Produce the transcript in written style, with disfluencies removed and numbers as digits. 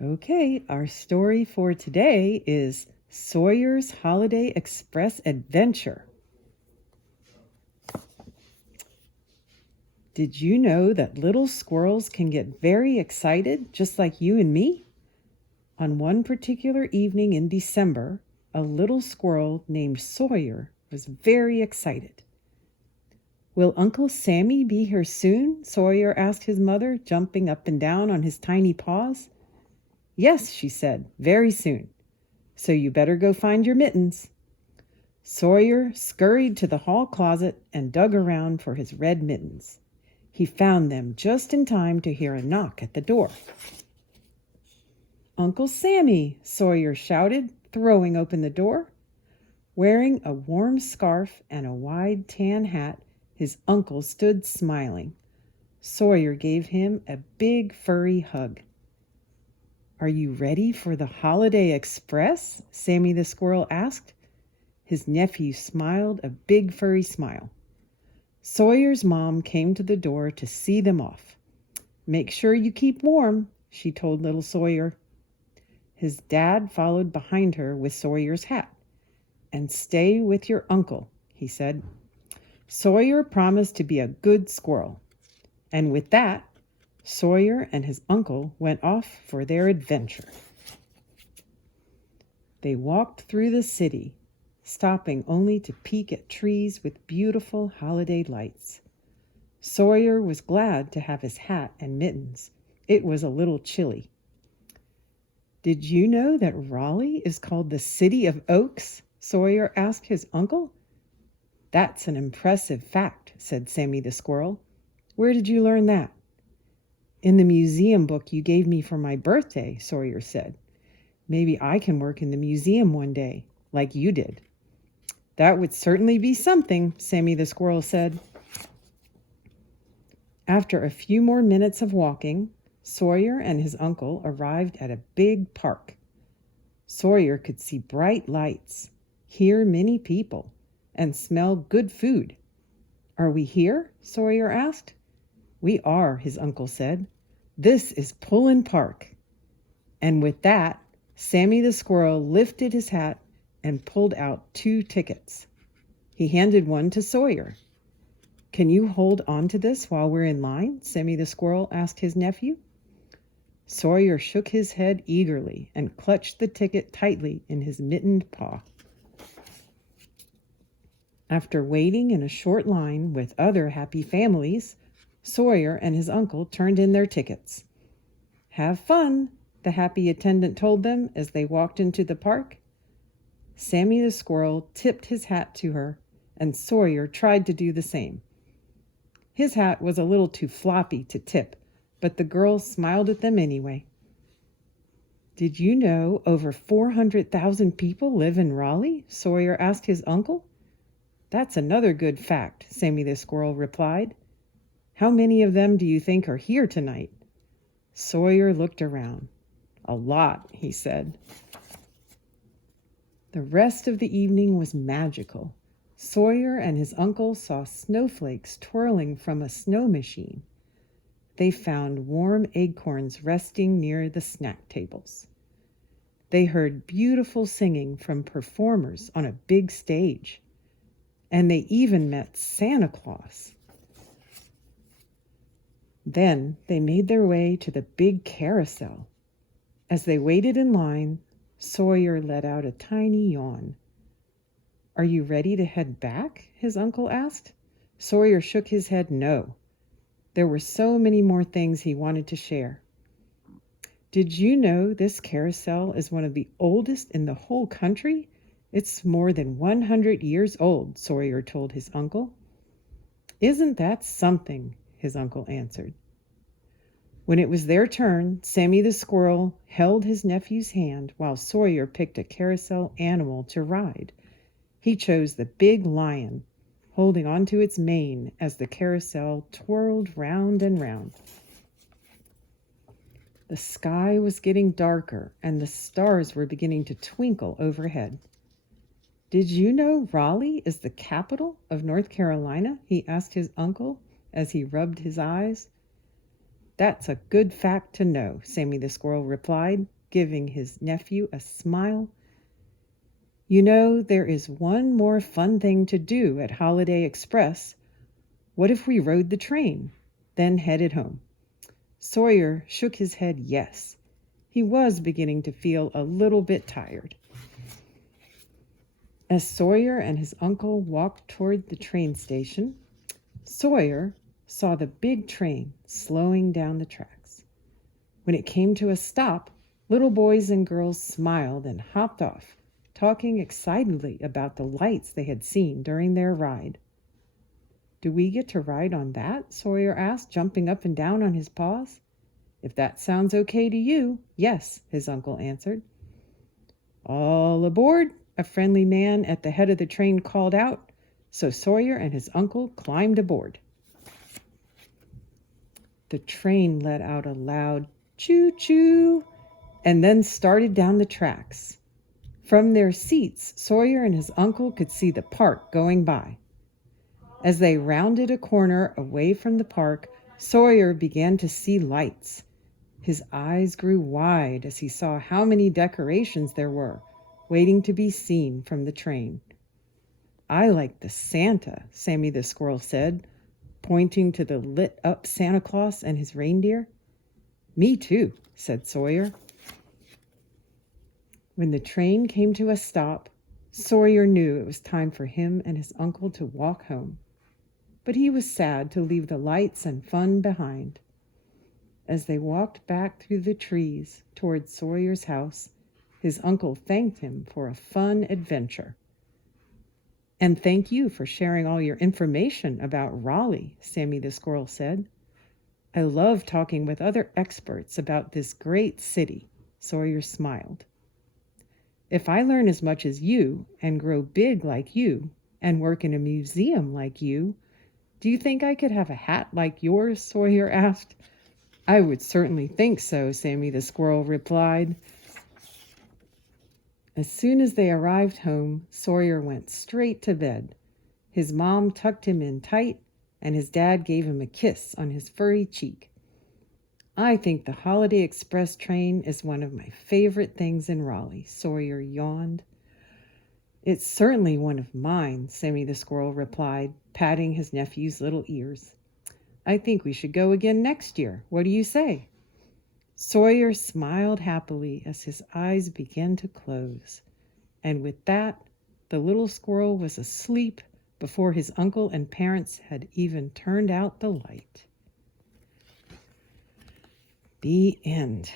Okay, our story for today is Sawyer's Holiday Express Adventure. Did you know that little squirrels can get very excited just like you and me? On one particular evening in December, a little squirrel named Sawyer was very excited. "Will Uncle Sammy be here soon?" Sawyer asked his mother, jumping up and down on his tiny paws. "Yes," she said, "very soon. So you better go find your mittens." Sawyer scurried to the hall closet and dug around for his red mittens. He found them just in time to hear a knock at the door. "Uncle Sammy!" Sawyer shouted, throwing open the door. Wearing a warm scarf and a wide tan hat, his uncle stood smiling. Sawyer gave him a big furry hug. "Are you ready for the Holiday Express?" Sammy the squirrel asked. His nephew smiled a big furry smile. Sawyer's mom came to the door to see them off. "Make sure you keep warm," she told little Sawyer. His dad followed behind her with Sawyer's hat. "And stay with your uncle," he said. Sawyer promised to be a good squirrel. And with that, Sawyer and his uncle went off for their adventure. They walked through the city, stopping only to peek at trees with beautiful holiday lights. Sawyer was glad to have his hat and mittens. It was a little chilly. "Did you know that Raleigh is called the City of Oaks?" Sawyer asked his uncle. "That's an impressive fact," said Sammy the squirrel. "Where did you learn that?" "In the museum book you gave me for my birthday," Sawyer said. "Maybe I can work in the museum one day, like you did." "That would certainly be something," Sammy the squirrel said. After a few more minutes of walking, Sawyer and his uncle arrived at a big park. Sawyer could see bright lights, hear many people, and smell good food. "Are we here?" Sawyer asked. "We are," his uncle said. "This is Pullin Park." And with that, Sammy the squirrel lifted his hat and pulled out 2 tickets. He handed one to Sawyer. "Can you hold on to this while we're in line?" Sammy the squirrel asked his nephew. Sawyer shook his head eagerly and clutched the ticket tightly in his mittened paw. After waiting in a short line with other happy families, Sawyer and his uncle turned in their tickets. "Have fun," the happy attendant told them as they walked into the park. Sammy the squirrel tipped his hat to her, and Sawyer tried to do the same. His hat was a little too floppy to tip, but the girls smiled at them anyway. "Did you know over 400,000 people live in Raleigh?" Sawyer asked his uncle. "That's another good fact," Sammy the squirrel replied. "How many of them do you think are here tonight?" Sawyer looked around. "A lot," he said. The rest of the evening was magical. Sawyer and his uncle saw snowflakes twirling from a snow machine. They found warm acorns resting near the snack tables. They heard beautiful singing from performers on a big stage. And they even met Santa Claus. Then they made their way to the big carousel. As they waited in line, Sawyer let out a tiny yawn. "Are you ready to head back?" his uncle asked. Sawyer shook his head no. There were so many more things he wanted to share. "Did you know this carousel is one of the oldest in the whole country? It's more than 100 years old," Sawyer told his uncle. "Isn't that something?" his uncle answered. When it was their turn, Sammy the squirrel held his nephew's hand while Sawyer picked a carousel animal to ride. He chose the big lion, holding onto its mane as the carousel twirled round and round. The sky was getting darker and the stars were beginning to twinkle overhead. "Did you know Raleigh is the capital of North Carolina?" he asked his uncle as he rubbed his eyes. That's a good fact to know, Sammy the Squirrel replied, giving his nephew a smile. You know, there is one more fun thing to do at Holiday Express. What if we rode the train, then headed home? Sawyer shook his head yes. He was beginning to feel a little bit tired. As Sawyer and his uncle walked toward the train station, Sawyer saw the big train slowing down the tracks. When it came to a stop, little boys and girls smiled and hopped off, talking excitedly about the lights they had seen during their ride. Do we get to ride on that? Sawyer asked, jumping up and down on his paws. If that sounds okay to you, yes, his uncle answered. All aboard, a friendly man at the head of the train called out, so Sawyer and his uncle climbed aboard. The train let out a loud choo-choo and then started down the tracks. From their seats, Sawyer and his uncle could see the park going by. As they rounded a corner away from the park, Sawyer began to see lights. His eyes grew wide as he saw how many decorations there were, waiting to be seen from the train. I like the Santa, Sammy the Squirrel said, pointing to the lit-up Santa Claus and his reindeer. Me too, said Sawyer. When the train came to a stop, Sawyer knew it was time for him and his uncle to walk home. But he was sad to leave the lights and fun behind. As they walked back through the trees toward Sawyer's house, his uncle thanked him for a fun adventure. And thank you for sharing all your information about Raleigh, Sammy the Squirrel said. I love talking with other experts about this great city, Sawyer smiled. If I learn as much as you and grow big like you and work in a museum like you, do you think I could have a hat like yours? Sawyer asked. I would certainly think so, Sammy the Squirrel replied. As soon as they arrived home, Sawyer went straight to bed. His mom tucked him in tight, and his dad gave him a kiss on his furry cheek. I think the Holiday Express train is one of my favorite things in Raleigh, Sawyer yawned. It's certainly one of mine, Sammy the Squirrel replied, patting his nephew's little ears. I think we should go again next year. What do you say? Sawyer smiled happily as his eyes began to close. And with that, the little squirrel was asleep before his uncle and parents had even turned out the light. The end.